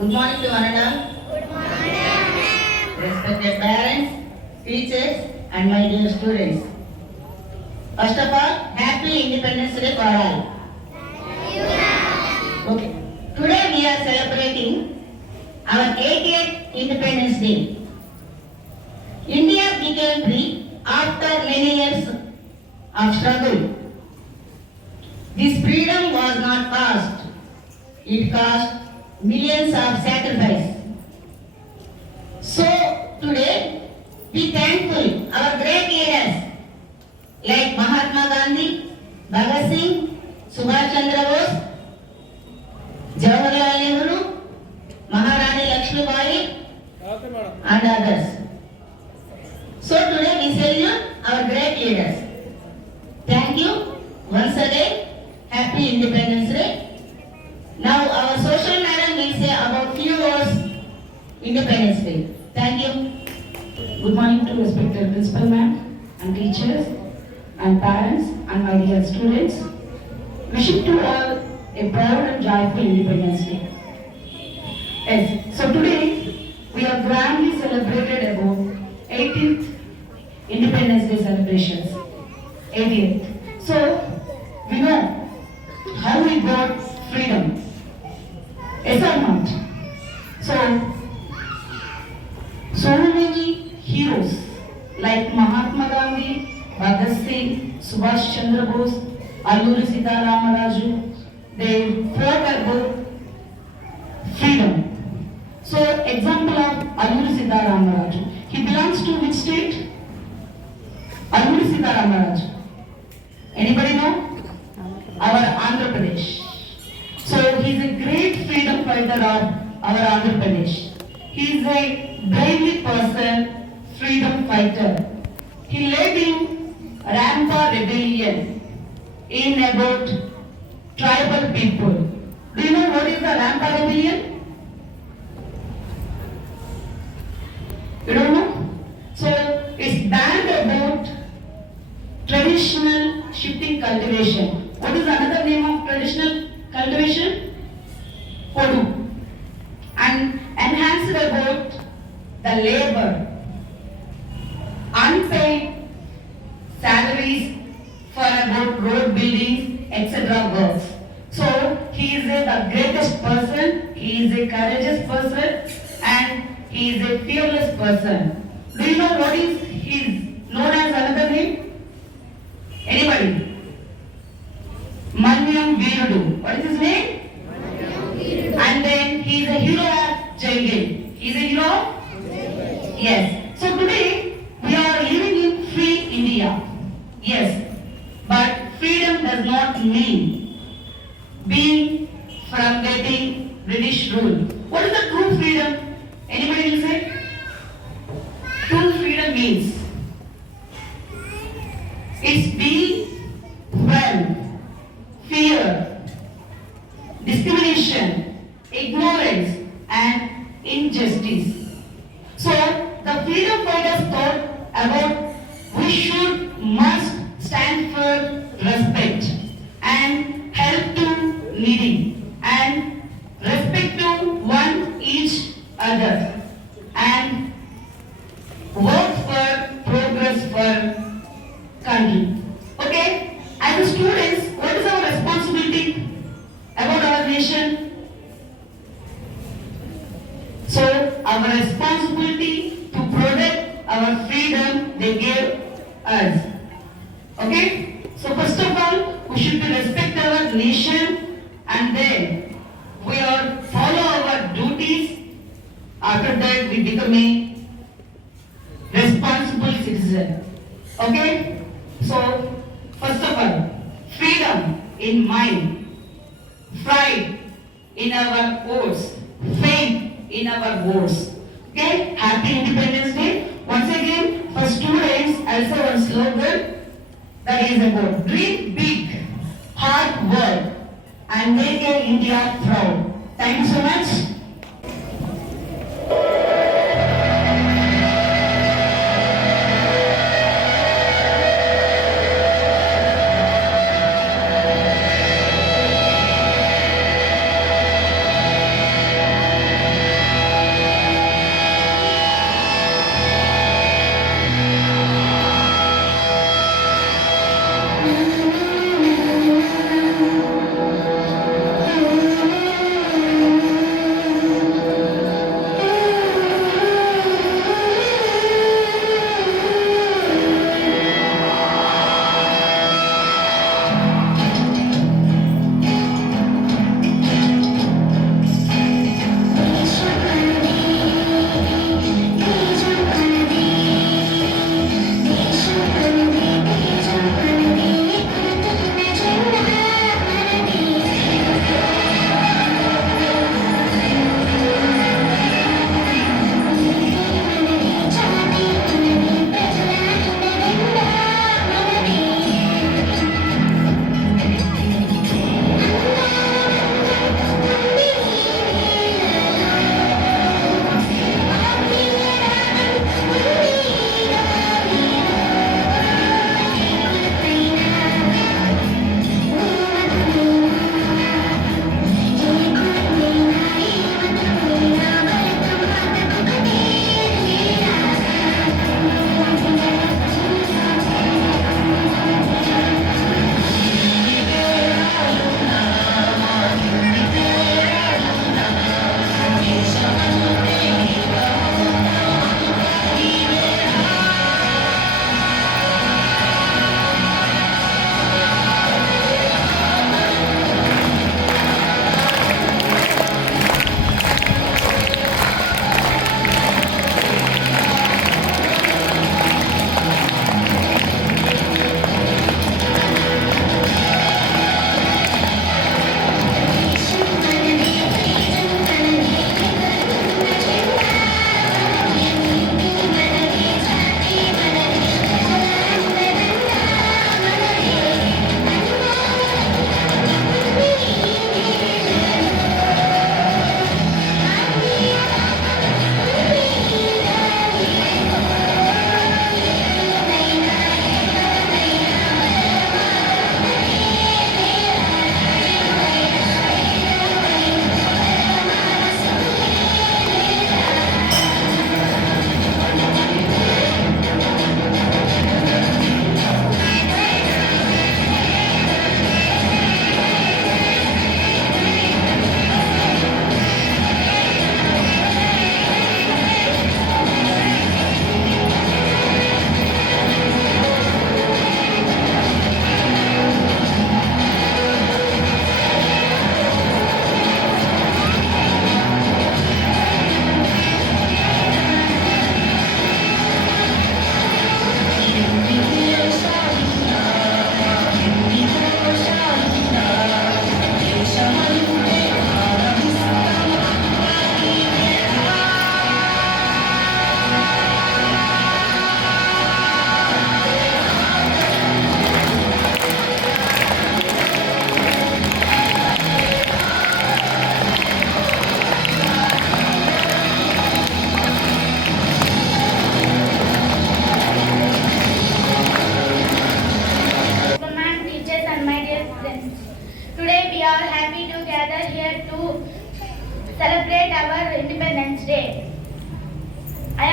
Good morning to one and all. Good morning. Respected parents, teachers, and my dear students. First of all, Happy Independence Day for all. Okay. Today we are celebrating our 80th Independence Day. India became free after many years of struggle. This freedom was not cost. It cost millions of sacrifice. So today, be thankful our great leaders like Mahatma Gandhi, Bhagat Singh, Subhash Chandra Bose, Jawaharlal Nehru, Maharani Lakshmi Bai, and others. So today we salute our great leaders. Thank you once again. Happy Independence Day. Now our social madam will say about few words Independence Day. Thank you. Good morning to respected principal ma'am and teachers and parents and my dear students. Wishing to all a proud and joyful Independence Day. Yes, so today we have grandly celebrated about 18th Independence Day celebrations. 80th. So we know how we got freedom. Yes or not? So many heroes like Mahatma Gandhi, Bhagat Singh, Subhash Chandra Bose, Alluri Sita Ramaraju, they fought about freedom. So example of Alluri Sita Ramaraju. He belongs to which state? Alluri Sita Ramaraju. Anybody know? Our Andhra Pradesh. So he is a great freedom fighter of our Andhra Pradesh. He is a bravely person, freedom fighter. He led in Rampa rebellion in about tribal people. Do you know what is the Rampa rebellion? You don't know? So it's banned about traditional shifting cultivation. What is another name of traditional cultivation? Podu. And enhanced about the labor, unpaid salaries for about road building, etc. works. So he is the greatest person, he is a courageous person, and he is a fearless person. Do you know what is his known as another name? Anybody? Manyam Veerudu. What is his name? And then he is a hero of Jail. He is a hero? Yes. So today we are living in free India. Yes. But freedom does not mean being from getting British rule. What is the true freedom? Anybody will say? True freedom means it's being well, fear, discrimination, ignorance, and injustice. So the freedom fighters thought about must stand for respect and help to needy and respect to one each other and work for progress for country. Okay? As a students, what is our responsibility about our nation? So our responsibility to protect our freedom they gave us. Okay? So first of all, we should respect our nation and then we are follow our duties. After that we become a responsible citizen. Okay? So first of all, freedom in mind, pride in our words, faith in our words. Okay? Happy Independence Day. Once again, for students, also one slogan that is about dream big, hard work, and make India proud. Thank you so much.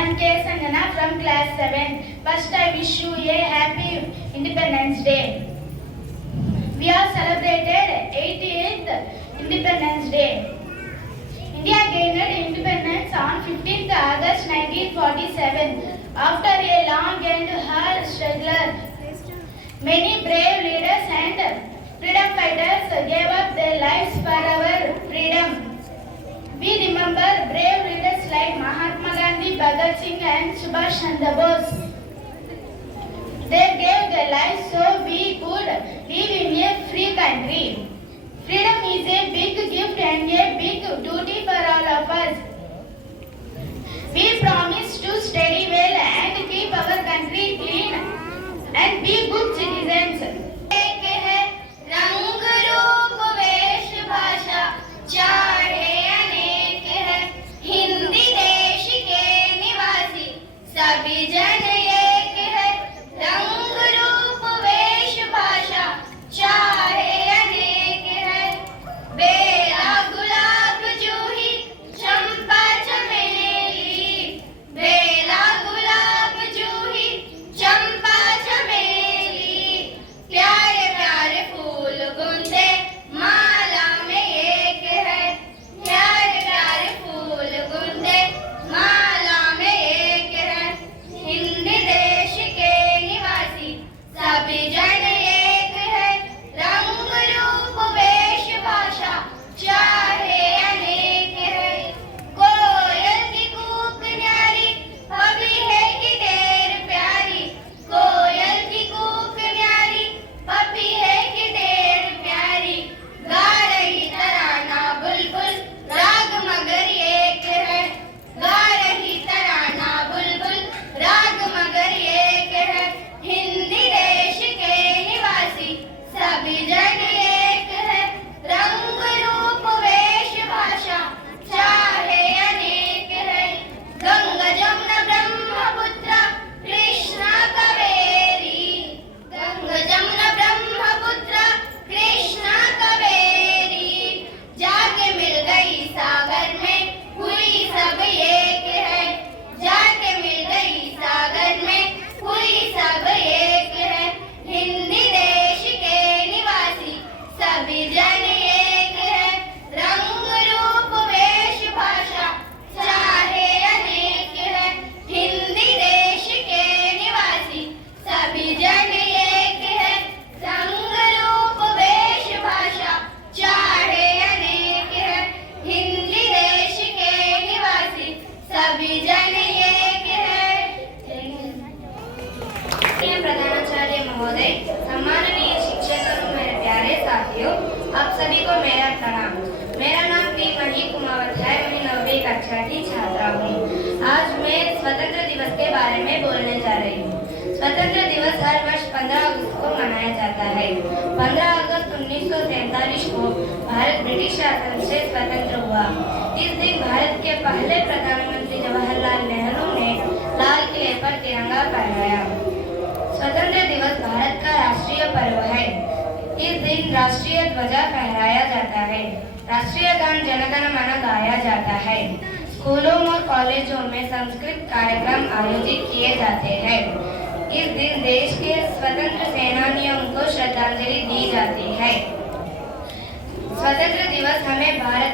am K. Sangana from class 7. First, I wish you a happy Independence Day. We have celebrated 88th Independence Day. India gained independence on 15th August 1947 after a long and hard struggle. Many brave leaders and freedom fighters gave up their lives for our freedom. We remember brave leaders like Mahatma Gandhi, Bhagat Singh and Subhash Chandra Bose. They gave their lives so we could live in a free country. Freedom is a big gift and a big duty for all of us. We promise to study well and keep our country clean and be good citizens. एक है रंग रूप वेश भाषा चाहे अनेक है हिंदी देश के निवासी सभी जन एक है रंग रूप वेश भाषा चाहे अनेक है बेला गुलाब जूही चंपा चमेली बेला गुलाब जूही चंपा चमेली प्यारे प्यारे फूल गुंदे माला में एक है प्यारे प्यारे फूल गुंदे माला में एक है हिंदी देश के निवासी सभी जन एक है रंग रूप वेश भाषा चाहे अनेक है कोयल की कूक न्यारी पपी है कि ढेर प्यारी कोयल की कूक न्यारी पपी है कि ढेर प्यारी गा रही तराना बुलबुल राग मगर एक है गा रही तराना बुलबुल राग मगर एक है हिंदी देश के निवासी सभी जन एक है रंग रूप वेश भाषा चाहे अनेक है गंगा जमुना ब्रह्मपुत्र कृष्णा कावेरी गंगा जमुना ब्रह्मपुत्र कृष्णा कावेरी जाके मिल गई सागर में हुई सब एक है जाके मिल गई सागर में हुई सब एक है हिंदी देश के निवासी सभी जन एक है रंग रूप वेश भाषा चाहे अनेक है हिंदी देश के निवासी सभी जन एक है रंग रूप वेश भाषा चाहे अनेक है हिंदी देश के निवासी सभी जन एक है प्रधानाचार्य महोदय सम्माननीय शिक्षक और मेरे प्यारे साथियों आप सभी को मेरा प्रणाम मेरा नाम पी मही कुमावत है मैं 9वीं कक्षा की छात्रा हूँ आज मैं स्वतंत्र दिवस के बारे में बोलने जा रही हूँ स्वतंत्र दिवस हर वर्ष 15 अगस्त को मनाया जाता है 15 अगस्त 1947 को भारत ब्रिटिश शासन से स्वतंत्र हुआ इस दिन भारत के पहले प्रधानमंत्री जवाहरलाल नेहरू ने लाल किले पर तिरंगा फहराया स्वतंत्र दिवस भारत का राष्ट्रीय पर्व है इस दिन राष्ट्रीय ध्वजा फहराया जाता है राष्ट्रीय गान जन गण मन गाया जाता है स्कूलों और कॉलेजों में संस्कृत कार्यक्रम आयोजित किए जाते हैं इस दिन देश के स्वतंत्र सेनानियों को श्रद्धांजलि दी जाती है स्वतंत्र दिवस हमें भारत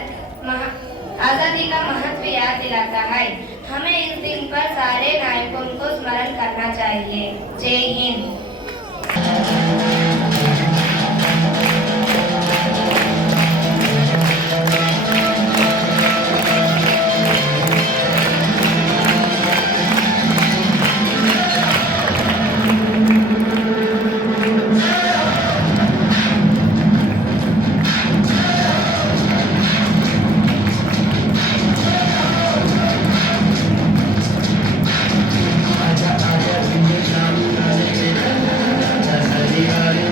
आजादी का महत्व याद दिलाता है हमें इस दिन पर सारे नायकों को स्मरण करना चाहिए जय हिंद Hare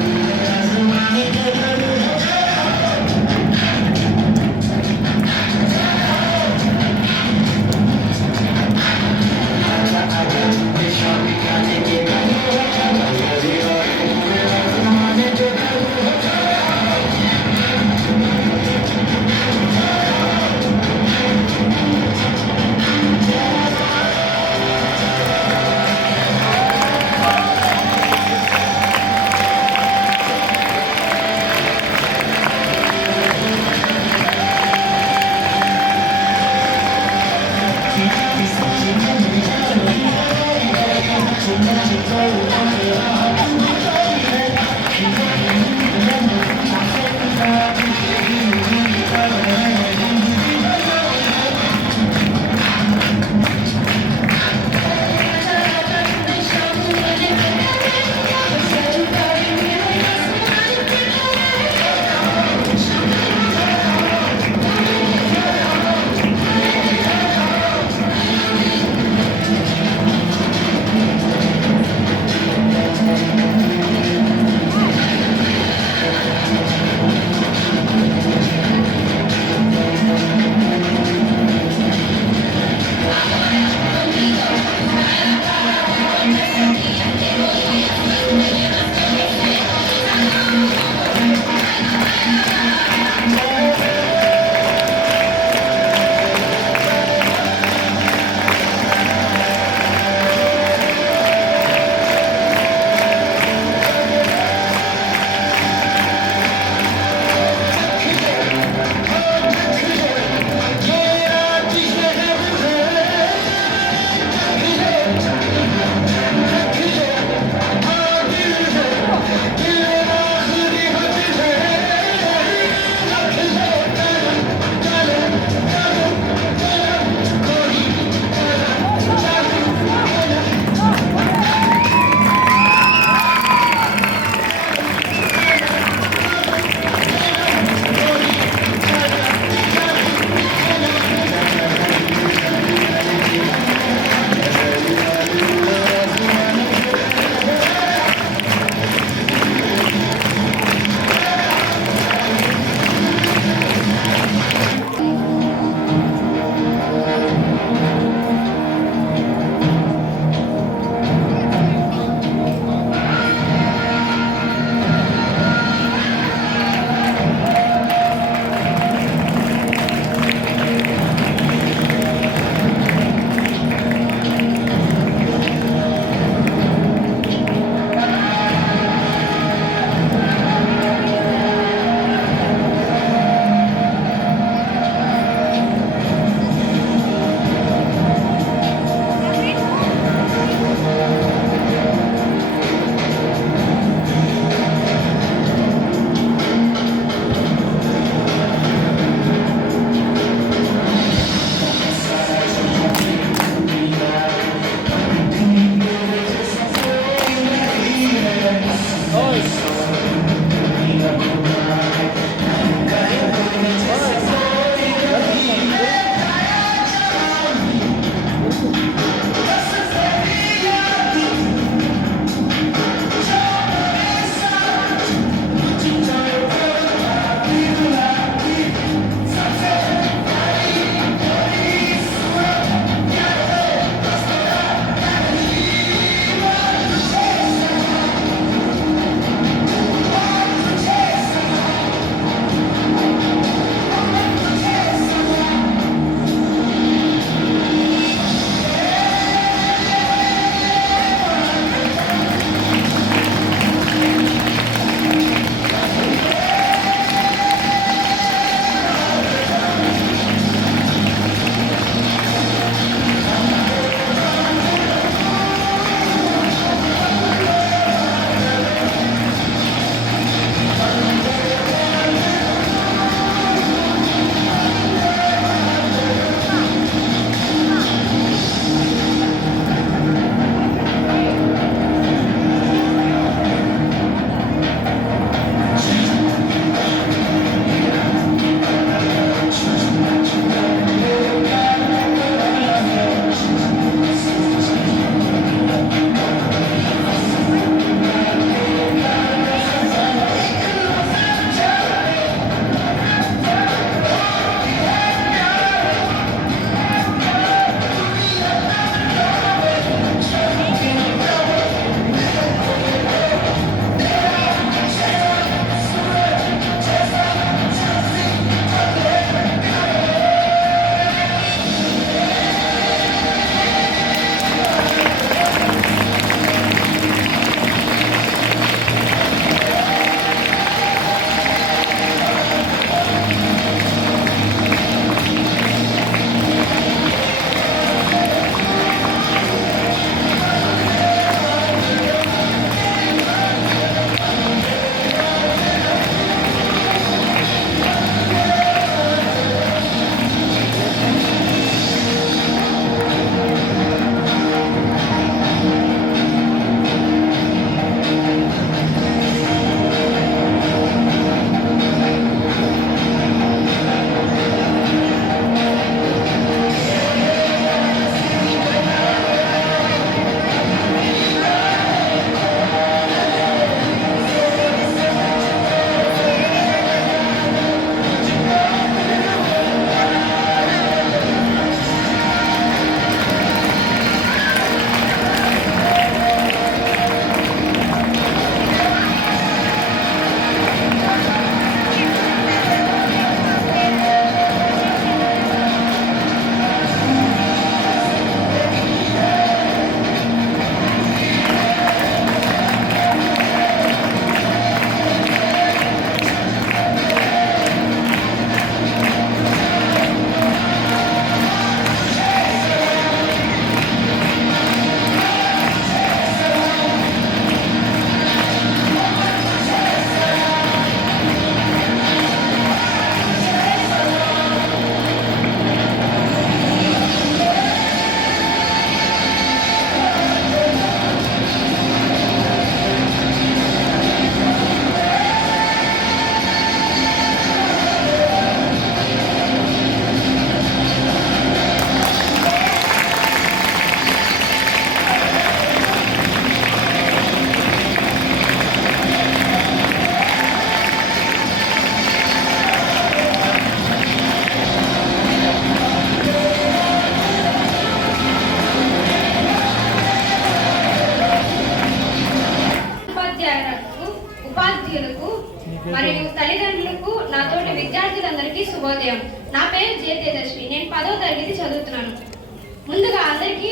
అందరికీ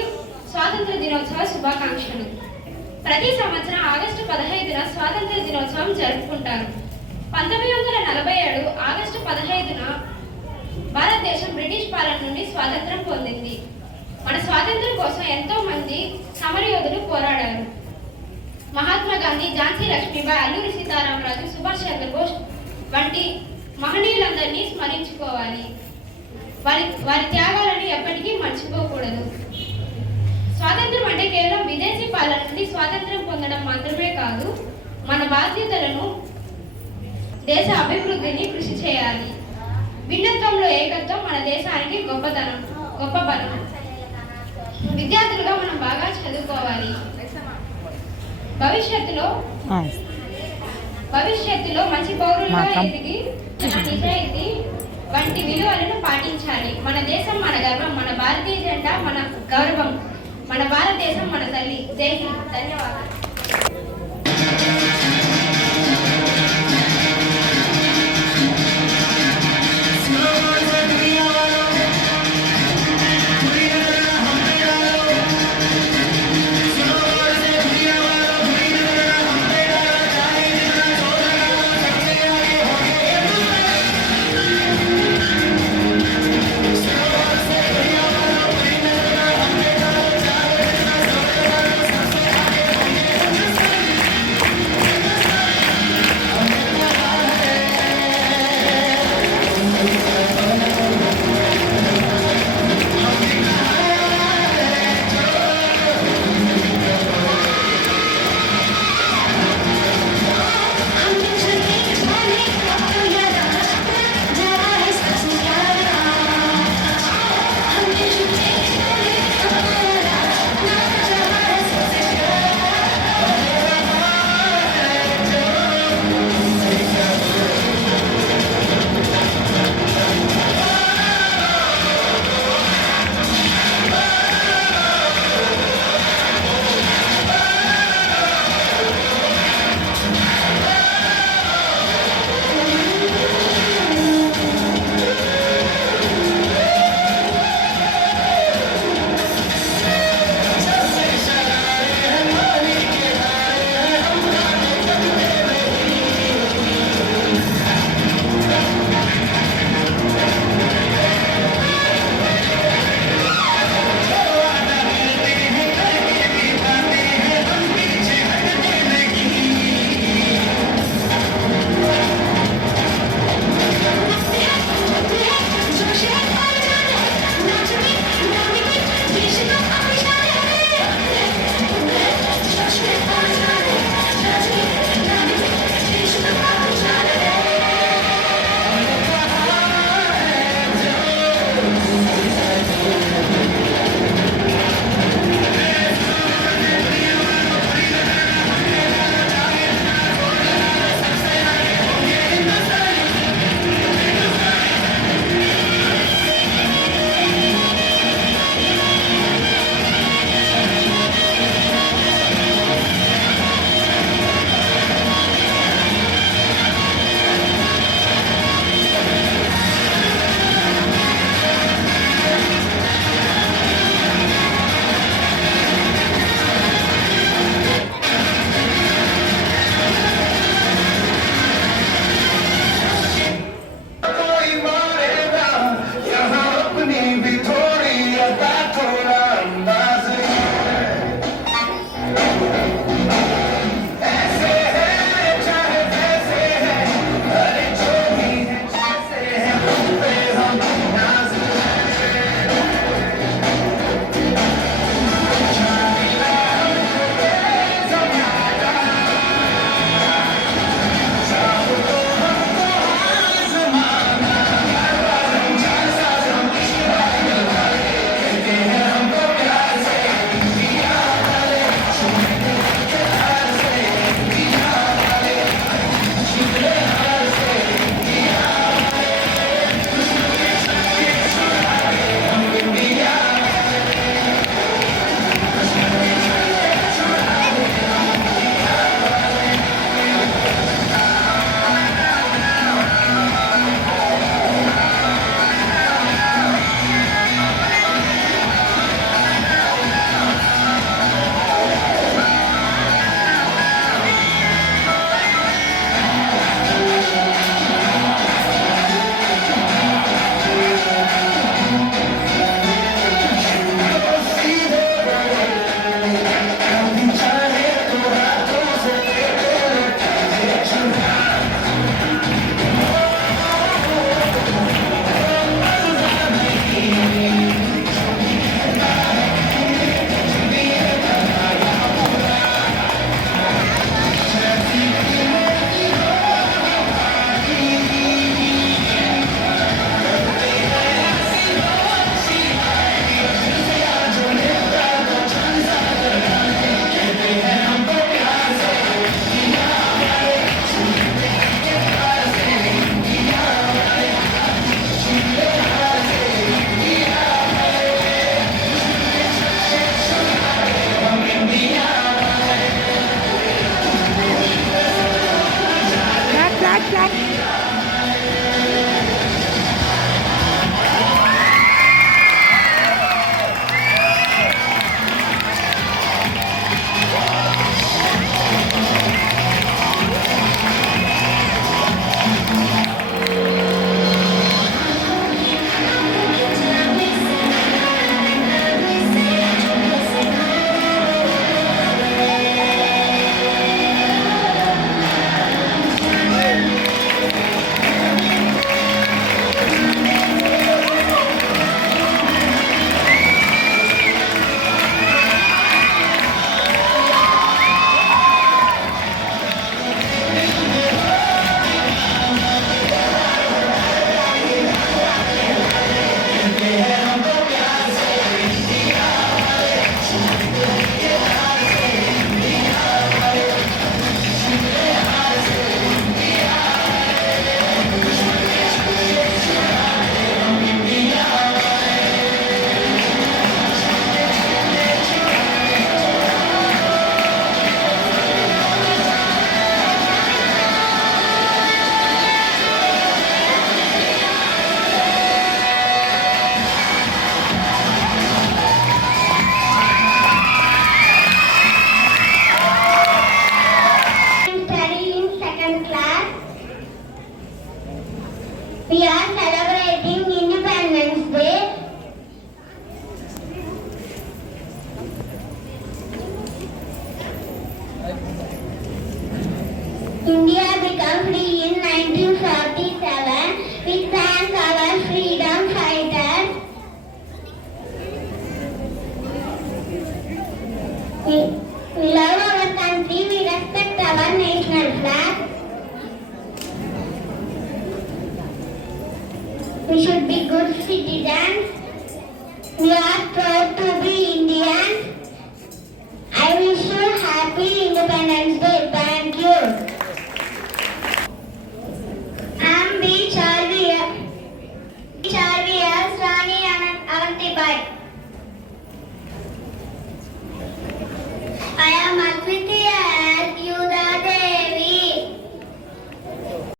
స్వాతంత్ర దినోత్సవ శుభాకాంక్షలు. ప్రతి సంవత్సరం ఆగస్టు 15న స్వాతంత్ర దినోత్సవం జరుపుకుంటారు. 1947 ఆగస్టు 15న భారతదేశం బ్రిటిష్ పాలన నుండి స్వాతంత్రం పొందింది. మన స్వాతంత్రం కోసం ఎంతో మంది సమరయోధులు పోరాడారు. మహాత్మా గాంధీ, ఝాన్సీ లక్ష్మీబాయి, అల్లూరి సీతారామరాజు, సుభాష్ చంద్రబోస్ వంటి మహనీయులందరినీ స్మరించుకోవాలి. వారి త్యాగాలను ఎప్పటికీ మర్చిపోకూడదు. స్వాతంత్రం అంటే కేవలం విదేశీ పాలన నుండి స్వాతంత్రం పొందడం మాత్రమే కాదు, మన బాధ్యతలను, దేశ అభివృద్ధిని కృషి చేయాలి. భిన్నత్వంలో ఏకత్వం మన దేశానికి గొప్ప బలం. విద్యార్థులుగా మనం బాగా చదువుకోవాలి. భవిష్యత్తులో మంచి పౌరులుగా ఎదిగి నిజాయితీ వంటి విలువలను పాటించాలి. మన దేశం మన గర్వం, మన భారతీయ జెండా మన గౌరవం, మన భారతదేశం మన తల్లి. జై హింద్. ధన్యవాదాలు. India became free in 1947. We thank our freedom fighters. We love our country. We respect our national flag. We should be good citizens. We are proud